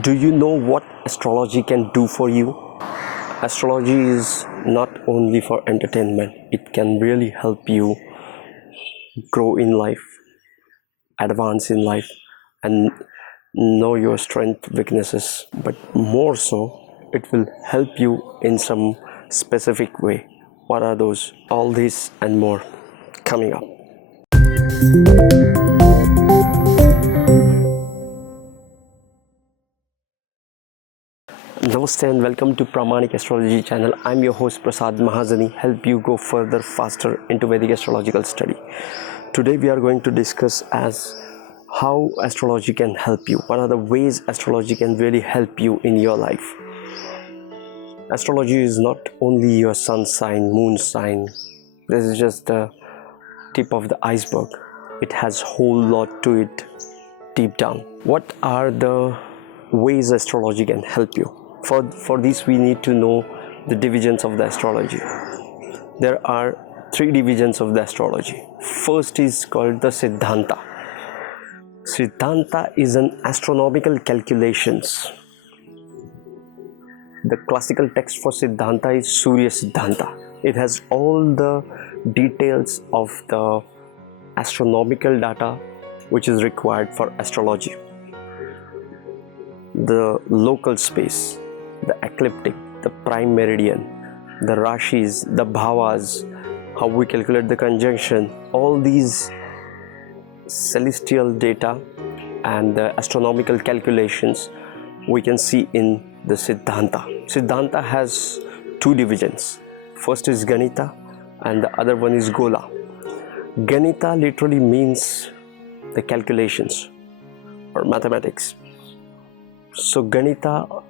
Do you know what astrology can do for you? Astrology is not only for entertainment, it can really help you grow in life, advance in life, and know your strength, weaknesses. But more so, it will help you in some specific way. What are those? All this and more coming up. Namaste and welcome to Pramanik Astrology channel. I'm your host Prasad Mahazani, help you go further, faster into Vedic astrological study. Today we are going to discuss as how astrology can help you. What are the ways astrology can really help you in your life? Astrology is not only your sun sign, moon sign. This is just the tip of the iceberg. It has a whole lot to it deep down. What are the ways astrology can help you? For this we need to know the divisions of the astrology. There are three divisions of the astrology. First is called the Siddhanta. Siddhanta is an astronomical calculations. The classical text for Siddhanta is Surya Siddhanta. It has all the details of the astronomical data which is required for astrology. The local space, the ecliptic, the prime meridian, the rashis, the bhavas, how we calculate the conjunction, all these celestial data and the astronomical calculations we can see in the Siddhanta. Siddhanta has two divisions. First is Ganita and the other one is Gola. Ganita literally means the calculations or mathematics. So Ganita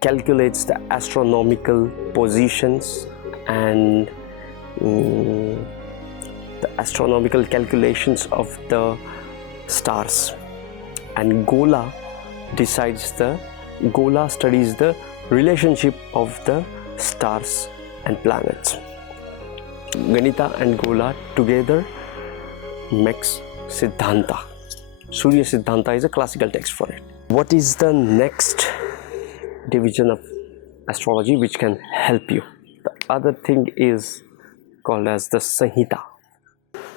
calculates the astronomical positions and the astronomical calculations of the stars, and Gola studies the relationship of the stars and planets. Ganita and Gola together makes Siddhanta. Surya Siddhanta is a classical text for it. What is the next division of astrology which can help you? The other thing is called as the Sanhita.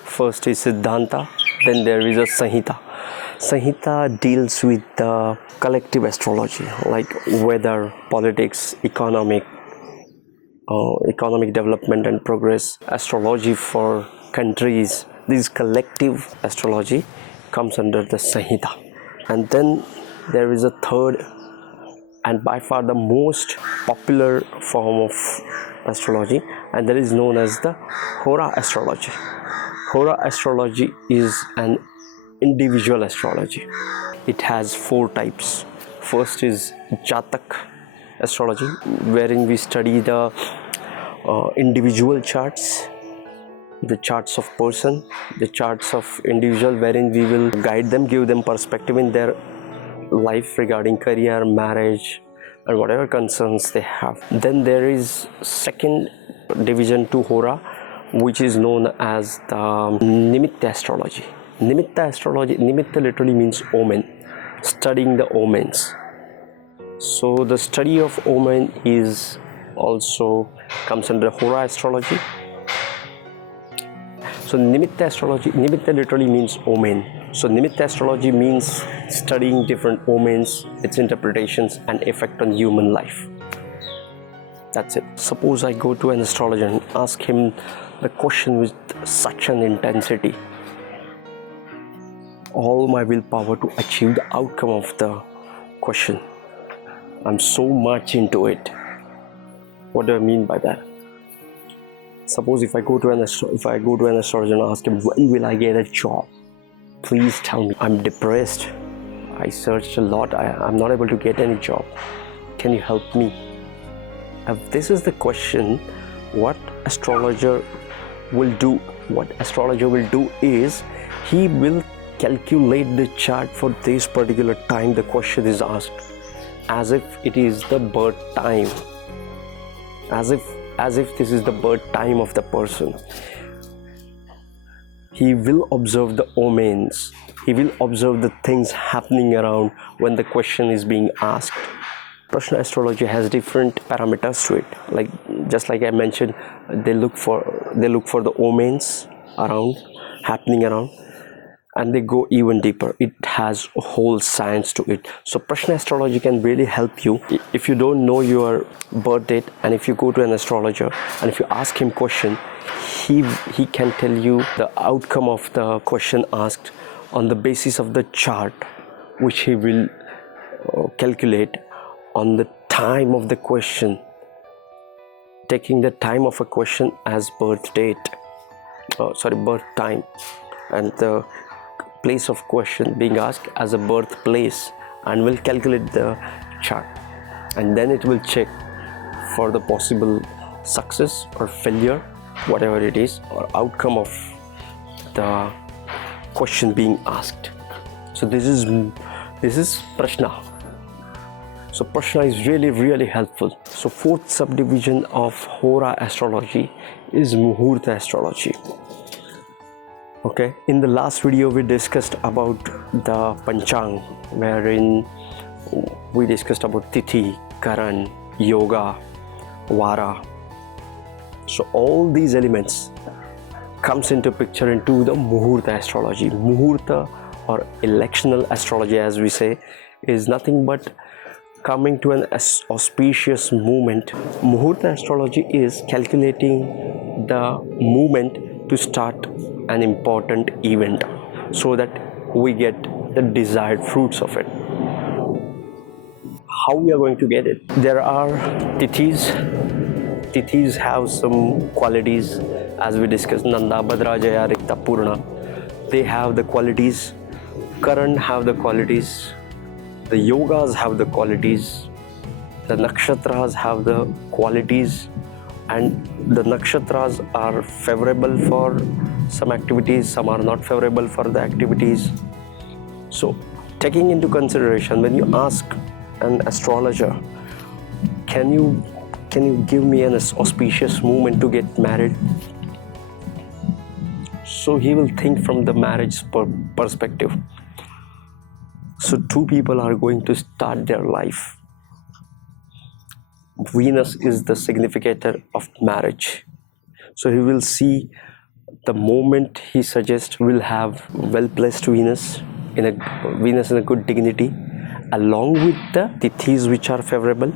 First is Siddhanta, then there is a Sanhita. Sanhita deals with the collective astrology like weather, politics, economic development and progress, astrology for countries. This collective astrology comes under the Sanhita. And then there is a third and by far the most popular form of astrology, and that is known as the Hora astrology. Hora astrology is an individual astrology. It has four types. First is Jatak astrology, wherein we study the individual charts, the charts of person, the charts of individual, wherein we will guide them, give them perspective in their life regarding career, marriage, and whatever concerns they have. Then there is second division to Hora, which is known as the Nimitta astrology. Nimitta literally means omen, studying the omens. So the study of omen is also comes under Hora astrology. So Nimitta literally means omen. So Nimitta astrology means studying different omens, its interpretations and effect on human life. That's it. Suppose I go to an astrologer and ask him the question with such an intensity. All my willpower to achieve the outcome of the question. I'm so much into it. What do I mean by that? Suppose if I go to an astrologer and ask him, when will I get a job? Please tell me. I'm depressed. I searched a lot. I'm not able to get any job. Can you help me? If this is the question, what astrologer will do is he will calculate the chart for this particular time the question is asked, as if it is the birth time, as if this is the birth time of the person. He will observe the omens He will observe the things happening around when the question is being asked. Prashna astrology has different parameters to it. Like just like I mentioned, they look for the omens around, happening around, and they go even deeper. It has a whole science to it. So Prashna astrology can really help you. If you don't know your birth date, and if you go to an astrologer and if you ask him question, he can tell you the outcome of the question asked on the basis of the chart, which he will calculate on the time of the question, taking the time of a question as birth date, birth time, and the place of question being asked as a birthplace, and will calculate the chart, and then it will check for the possible success or failure, whatever it is, or outcome of the question being asked. So this is Prashna. So Prashna is really helpful. So fourth subdivision of Hora astrology is Muhurta astrology. Okay, in the last video we discussed about the Panchang, wherein we discussed about Tithi, Karan, Yoga, Vara. So all these elements comes into picture into the Muhurta astrology. Muhurta, or electional astrology as we say, is nothing but coming to an auspicious moment. Muhurta astrology is calculating the moment to start an important event so that we get the desired fruits of it. How we are going to get it? There are tithis. Tithis have some qualities, as we discussed, Nanda, Bhadra, Jaya, Rikta, Purna. They have the qualities. Karan have the qualities. The yogas have the qualities. The nakshatras have the qualities, and the nakshatras are favorable for some activities, some are not favorable for the activities. So taking into consideration, when you ask an astrologer, can you give me an auspicious moment to get married? So he will think from the marriage perspective. So two people are going to start their life. Venus is the significator of marriage. So he will see the moment he suggests will have well-placed Venus in a good dignity, along with the tithis which are favorable,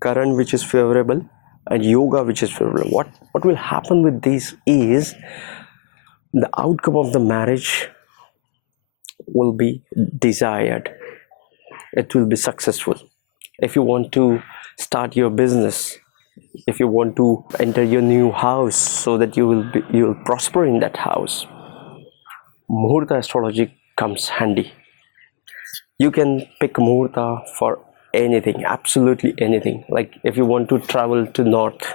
Karan which is favorable, and Yoga which is favorable. What will happen with these is the outcome of the marriage will be desired. It will be successful. If you want to start your business, if you want to enter your new house so that you will prosper in that house, Muhurta astrology comes handy. You can pick Muhurta for anything, absolutely anything. Like if you want to travel to north,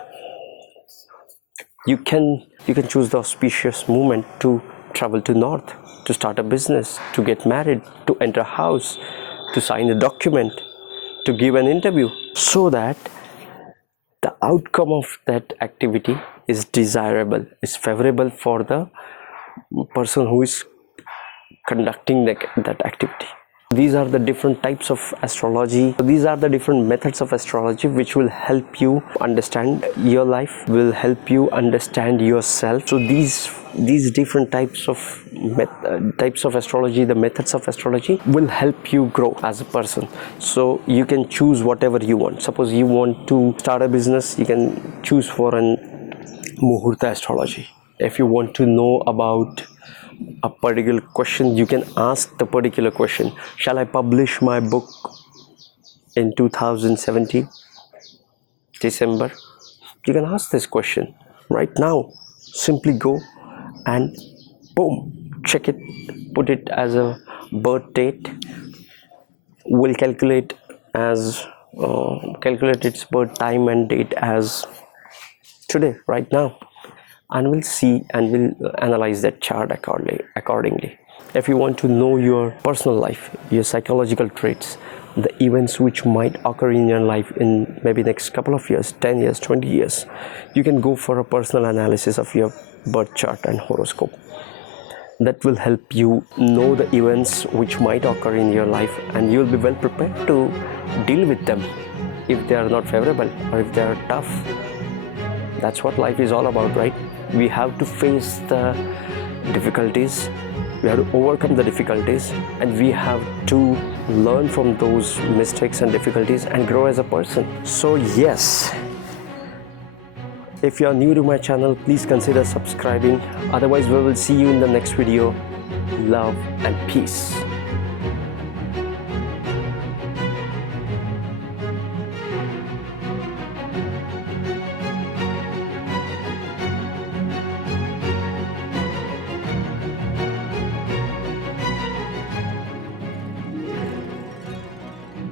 you can choose the auspicious moment to travel to north, to start a business, to get married, to enter a house, to sign a document, to give an interview, so that the outcome of that activity is desirable, is favorable for the person who is conducting that activity. These are the different types of astrology. These are the different methods of astrology which will help you understand your life, will help you understand yourself. So these different types of astrology, the methods of astrology, will help you grow as a person. So you can choose whatever you want. Suppose you want to start a business, you can choose for an Muhurta astrology. If you want to know about a particular question, you can ask the particular question. Shall I publish my book in 2017 December? You can ask this question right now. Simply go and boom, check it, put it as a birth date. We'll calculate its birth time and date as today, right now, and we'll see and we'll analyze that chart accordingly. If you want to know your personal life, your psychological traits, the events which might occur in your life in maybe next couple of years, 10 years, 20 years, you can go for a personal analysis of your birth chart and horoscope. that will help you know the events which might occur in your life, and you will be well prepared to deal with them if they are not favorable or if they are tough. That's what life is all about, right? We have to face the difficulties, we have to overcome the difficulties, and we have to learn from those mistakes and difficulties and grow as a person. So yes, if you are new to my channel, please consider subscribing. Otherwise, we will see you in the next video. Love and peace.